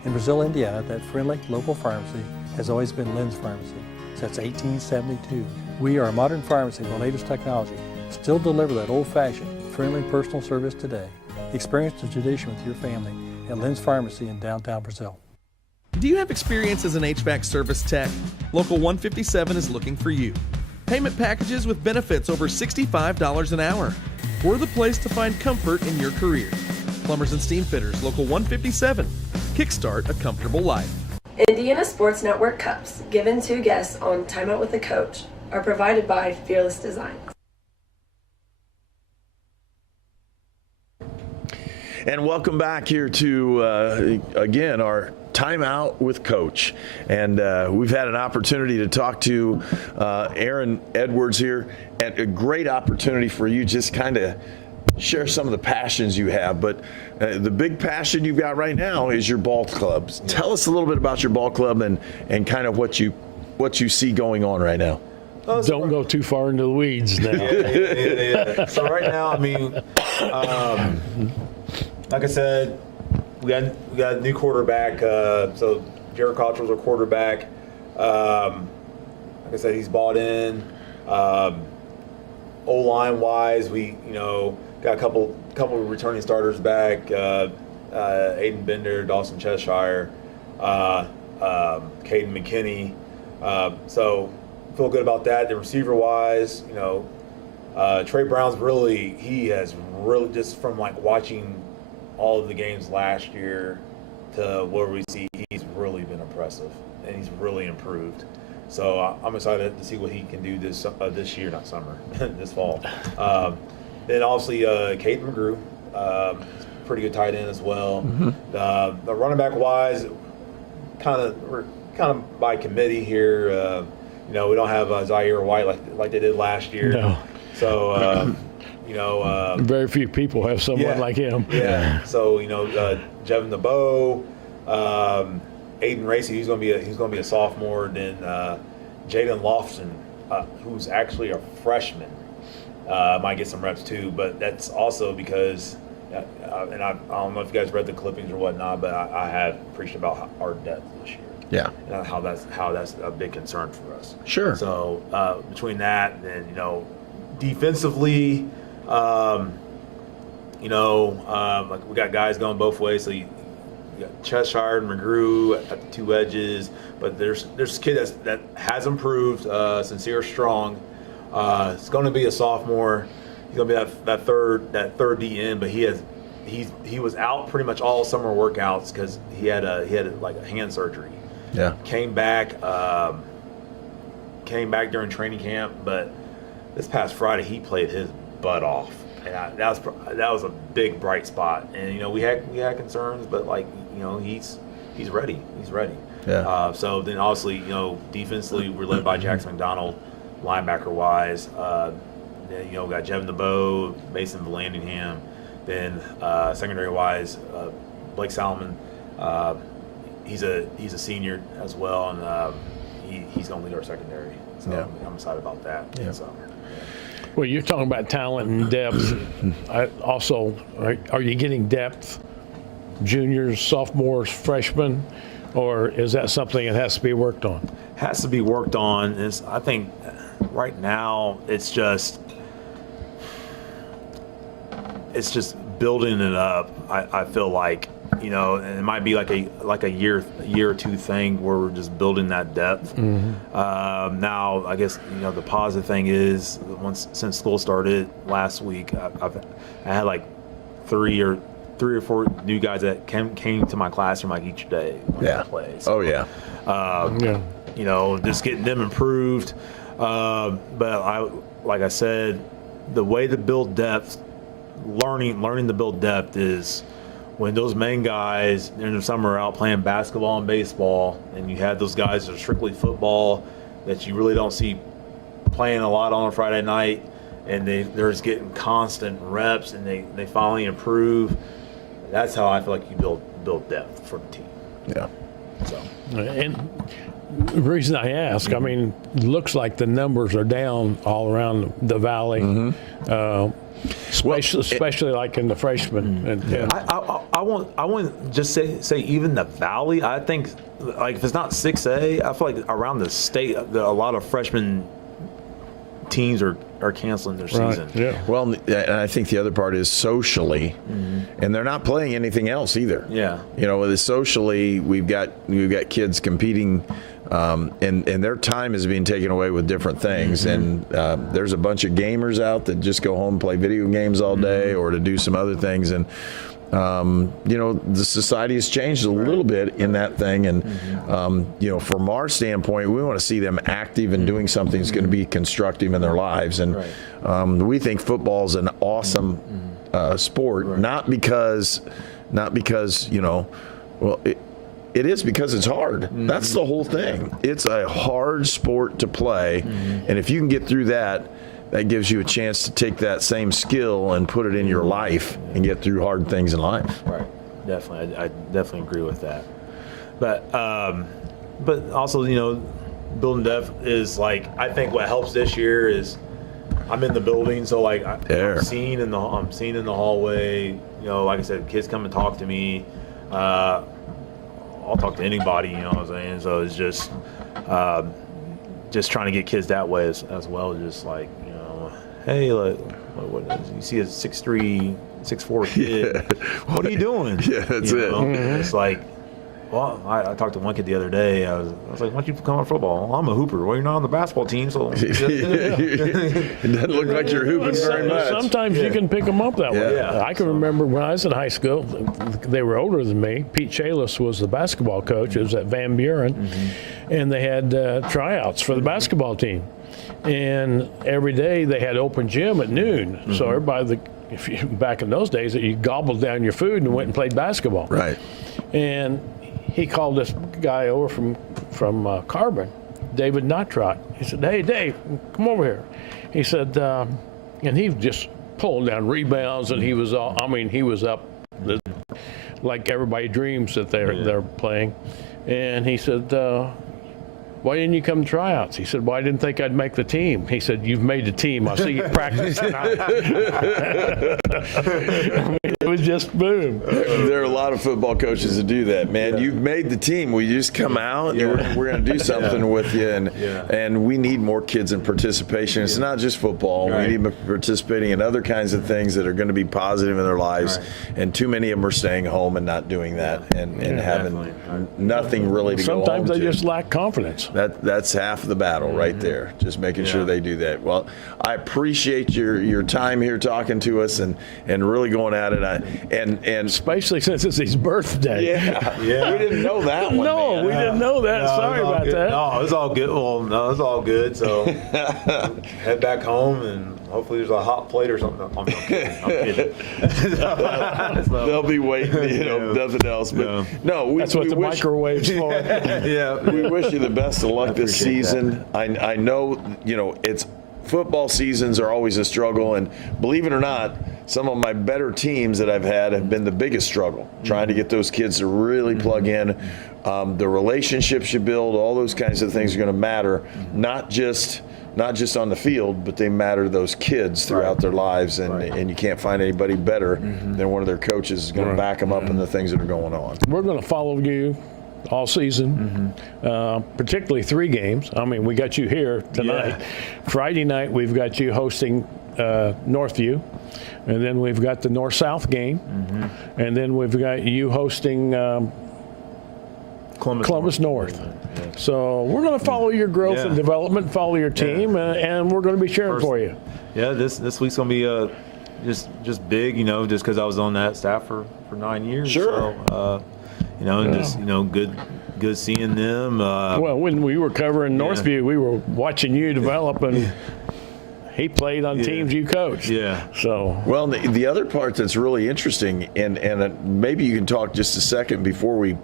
In Brazil, Indiana, that friendly local pharmacy has always been Lynn's Pharmacy since 1872. We are a modern pharmacy with the latest technology, still deliver that old-fashioned, friendly personal service today. Experience the tradition with your family at Lynn's Pharmacy in downtown Brazil. Do you have experience as an HVAC service tech? Local 157 is looking for you. Payment packages with benefits over $65 an hour. We're the place to find comfort in your career. Plumbers and steam fitters, Local 157. Kickstart a comfortable life. Indiana Sports Network Cups, given to guests on Timeout with the Coach, are provided by Fearless Designs. And welcome back here to, again, our Timeout with Coach. And we've had an opportunity to talk to Aaron Edwards here, and a great opportunity for you just kind of share some of the passions you have. But the big passion you've got right now is your ball clubs. Tell us a little bit about your ball club and kind of what you see going on right now. Don't go too far into the weeds now. Yeah. So right now, I mean, like I said, we got a new quarterback. So Jared Cottrell's our quarterback. Like I said, he's bought in. O-line wise, we got a couple of returning starters back. Aiden Bender, Dawson Cheshire, Caden McKinney. So feel good about that. The receiver wise, Trey Brown's he has really, just from like watching all of the games last year to where we see, he's really been impressive and he's really improved. So I'm excited to see what he can do this year, not summer, this fall. Then obviously Caden McGrew, pretty good tight end as well. Mm-hmm. The running back wise, we're kind of by committee here. We don't have Zaire White like they did last year. No. So very few people have someone like him. Yeah. So Jevin DeBow, Aiden Racy, he's gonna be a sophomore. Then Jaden Lofton, who's actually a freshman, might get some reps too. But that's also because, and I don't know if you guys read the clippings or whatnot, but I have preached about our depth this year. Yeah. And how that's a big concern for us. Sure. So between that and then defensively, like we got guys going both ways. So you got Cheshire and McGrew at the two edges, but there's a kid that has improved. Sincere Strong. It's going to be a sophomore. He's going to be that third DN, but he was out pretty much all summer workouts because he had like a hand surgery. Yeah. Came back during training camp, but this past Friday he played his butt off, and that was a big bright spot. And you know, we had concerns, but like, you know, he's ready. He's ready. Yeah. So then obviously, you know, defensively we're led by Jackson McDonald, linebacker wise. Then, you know, we got Jevin DeBow, Mason Vallandigham. Then secondary wise, Blake Salmon. He's a senior as well, and he's going to lead our secondary. So Yeah. I'm excited about that. Yeah. So, Well, you're talking about talent and depth. Are you getting depth, juniors, sophomores, freshmen, or is that something that has to be worked on? has to be worked on. I think right now it's just building it up. I feel like, you know, and it might be like a year or two thing where we're just building that depth. Now, I guess, you know, the positive thing is since school started last week, I had like three or four new guys that came to my classroom like each day when I play. So, you know, just getting them improved. But like I said, the way to build depth, learning to build depth is when those main guys in the summer are out playing basketball and baseball, and you have those guys that are strictly football that you really don't see playing a lot on a Friday night, and they're just getting constant reps, and they finally improve. That's how I feel like you build depth for the team. Yeah. So. And the reason I ask, I mean, looks like the numbers are down all around the valley, especially like in the freshmen. I won't just say even the valley. I think like if it's not 6A, I feel like around the state, a lot of freshman teams are canceling their season. Yeah. Well, and I think the other part is socially, and they're not playing anything else either. Yeah. You know, socially, we've got kids competing, and their time is being taken away with different things. And there's a bunch of gamers out that just go home and play video games all day, or to do some other things. And you know, the society has changed a little bit in that thing. And you know, from our standpoint, we want to see them active and doing something that's going to be constructive in their lives. And we think football is an awesome sport, not because you know, well, it is because it's hard. That's the whole thing. It's a hard sport to play, and if you can get through that, that gives you a chance to take that same skill and put it in your life and get through hard things in life. Right. Definitely. I definitely agree with that. But also, you know, building depth is like, I think what helps this year is I'm in the building, so like I'm seen in the hallway. You know, like I said, kids come and talk to me. I'll talk to anybody, you know what I'm saying? So it's just trying to get kids that way as well. Just like, you know, hey, like, what is, you see a 6'3", 6'4" kid, what are you doing? Yeah, that's it. It's like, well, I talked to one kid the other day. I was like, why don't you come on football? Well, I'm a hooper. Well, you're not on the basketball team, so. It doesn't look like you're hooping very much. Sometimes you can pick them up that way. Yeah. I can remember when I was in high school, they were older than me. Pete Chalis was the basketball coach. It was at Van Buren. And they had tryouts for the basketball team. And every day they had open gym at noon. So everybody, back in those days, you gobbled down your food and went and played basketball. Right. And he called this guy over from Carbon, David Notrot. He said, "Hey, Dave, come over here." He said, and he was just pulling down rebounds, and he was up like everybody dreams that they're playing. And he said, "Why didn't you come to tryouts?" He said, "Well, I didn't think I'd make the team." He said, "You've made the team. I'll see you practice tonight." It was just boom. There are a lot of football coaches that do that, man. You've made the team. Will you just come out? And we're going to do something with you. And we need more kids in participation. It's not just football. We need them participating in other kinds of things that are going to be positive in their lives. And too many of them are staying home and not doing that and having nothing really to go home to. Sometimes they just lack confidence. That's half the battle right there, just making sure they do that. Well, I appreciate your time here talking to us and really going at it. and Especially since it's his birthday. yeah, Yeah. we didn't know that one. No, man. we didn't know that. No, Sorry it's all about good. that. No, it's all good. Well, no, it's all good. So head back home, and hopefully there's a hot plate or something. I'm kidding. They'll be waiting, nothing else. But no, That's what the wish, microwave's for. Yeah. we wish you the best of luck this appreciate season. I know, it's football seasons are always a struggle, and believe it or not, some of my better teams that I've had have been the biggest struggle, trying to get those kids to really plug in. The relationships you build, all those kinds of things are going to matter, not just on the field, but they matter to those kids throughout their lives, and you can't find anybody better than one of their coaches is going to back them up in the things that are going on. We're going to follow you all season, particularly 3 games. I mean, we got you here tonight. Yeah. Friday night, we've got you hosting Northview, and then we've got the North-South game, and then we've got you hosting Columbus North. So we're going to follow your growth and development, follow your team, and we're going to be cheering for you. Yeah, this week's gonna be just big, just because I was on that staff for 9 years. Sure. So, just good seeing them. Well, when we were covering Northview, we were watching you develop, and he played on teams you coached. Yeah. So. Well, the other part that's really interesting, and maybe you can talk just a second before we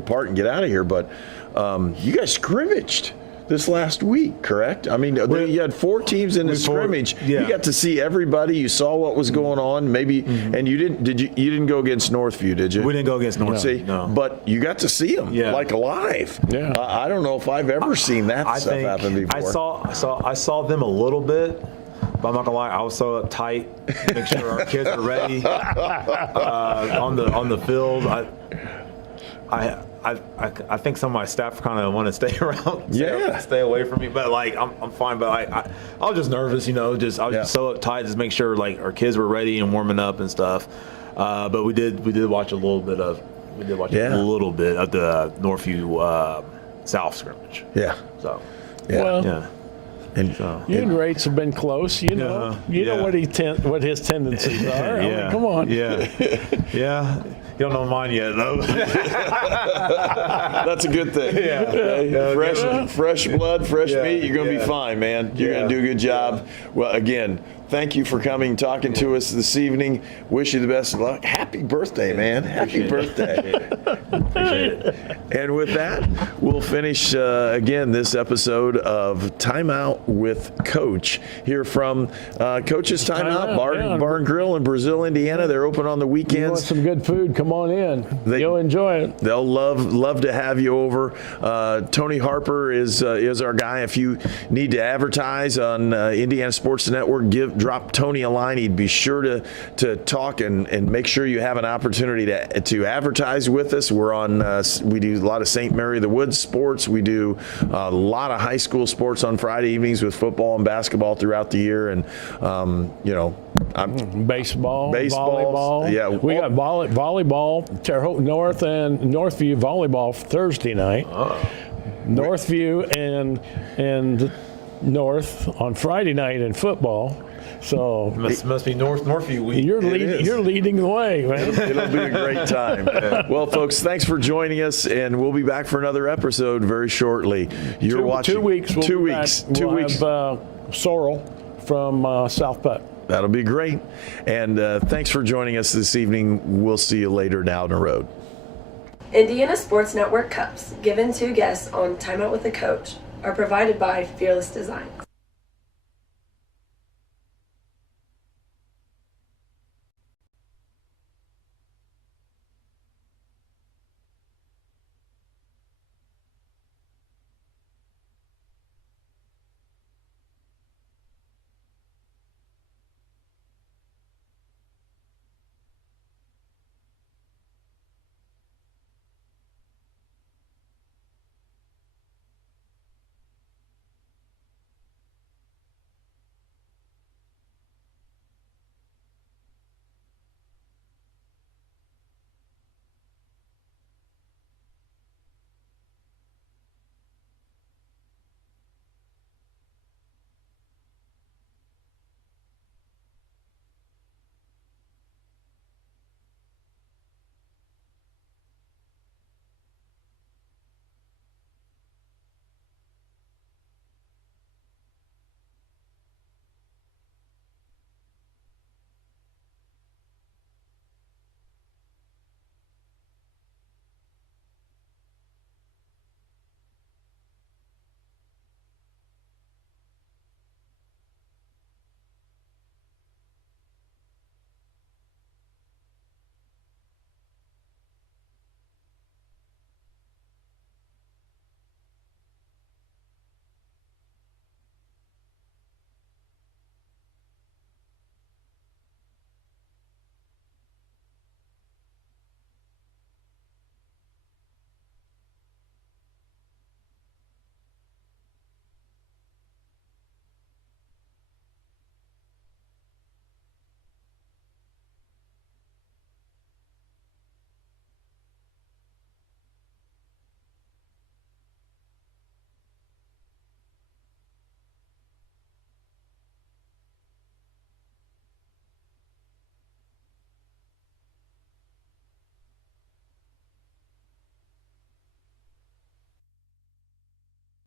part and get out of here, but you guys scrimmaged this last week, correct? I mean, you had 4 teams in the scrimmage. Yeah. You got to see everybody. You saw what was going on. Maybe, and you didn't go against Northview, did you? We didn't go against Northview. See, but you got to see them like live. Yeah. I don't know if I've ever seen that stuff happen before. I saw them a little bit, but I'm not gonna lie, I was so uptight, make sure our kids are ready on the field. I think some of my staff kind of want to stay around, stay away from me. But I'm fine. But I was just nervous, I was just so uptight, just make sure our kids were ready and warming up and stuff. But we did watch a little bit of the Northview South scrimmage. Yeah. So. Well, Yeah. And you and Rates have been close. You know what his tendencies are. I mean, come on. Yeah. Yeah. You don't know mine yet, though. That's a good thing. Fresh blood, fresh meat. You're going to be fine, man. You're going to do a good job. Well, again, thank you for coming, talking to us this evening. Wish you the best of luck. Happy birthday, man. Happy birthday. Appreciate it. And with that, we'll finish again this episode of Timeout with Coach here from Coach's Timeout Bar and Grill in Brazil, Indiana. They're open on the weekends. You want some good food? Come on in. You'll enjoy it. They'll love to have you over. Tony Harper is our guy. If you need to advertise on Indiana Sports Network, drop Tony a line. He'd be sure to talk and make sure you have an opportunity to advertise with us. We're on. We do a lot of St. Mary of the Woods sports. We do a lot of high school sports on Friday evenings with football and basketball throughout the year, and baseball, volleyball. Yeah, we got volleyball, Terre Haute North and Northview volleyball Thursday night. Northview and North on Friday night in football. So must be Northview week. You're leading the way, man. It'll be a great time. Well, folks, thanks for joining us, and we'll be back for another episode very shortly. You're watching 2 weeks. We'll 2 be weeks. Back. 2 we'll weeks. Have Sorrel from South Putt. That'll be great. And thanks for joining us this evening. We'll see you later down the road. Indiana Sports Network cups given to guests on Timeout with the Coach are provided by Fearless Design.